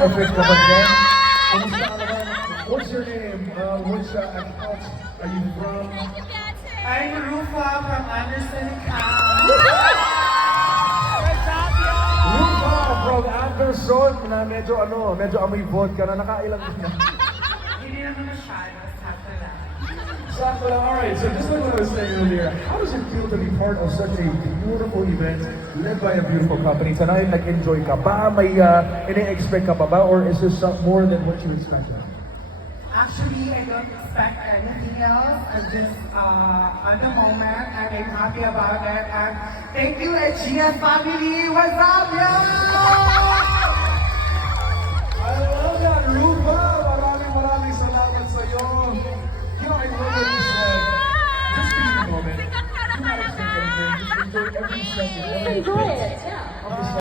Perfect ka ba dyan? Kamusta ka naman? What's your name? Which account are you from? I'm Rufa from Anderson Account. Rufa from Anderson na medyo amoy vodka na nakailang din na. Hindi naman masyado, sakto lang. Alright, so just like what I was saying earlier, how does it feel to be part of such a beautiful event led by a beautiful company? Tonight, nag-enjoy ka ba? May ini-expect ka pa ba? Or is this more than what you expected? Actually, I don't expect anything else. I'm just on the moment and I'm happy about it. And thank you, Gia family. What's up, yo?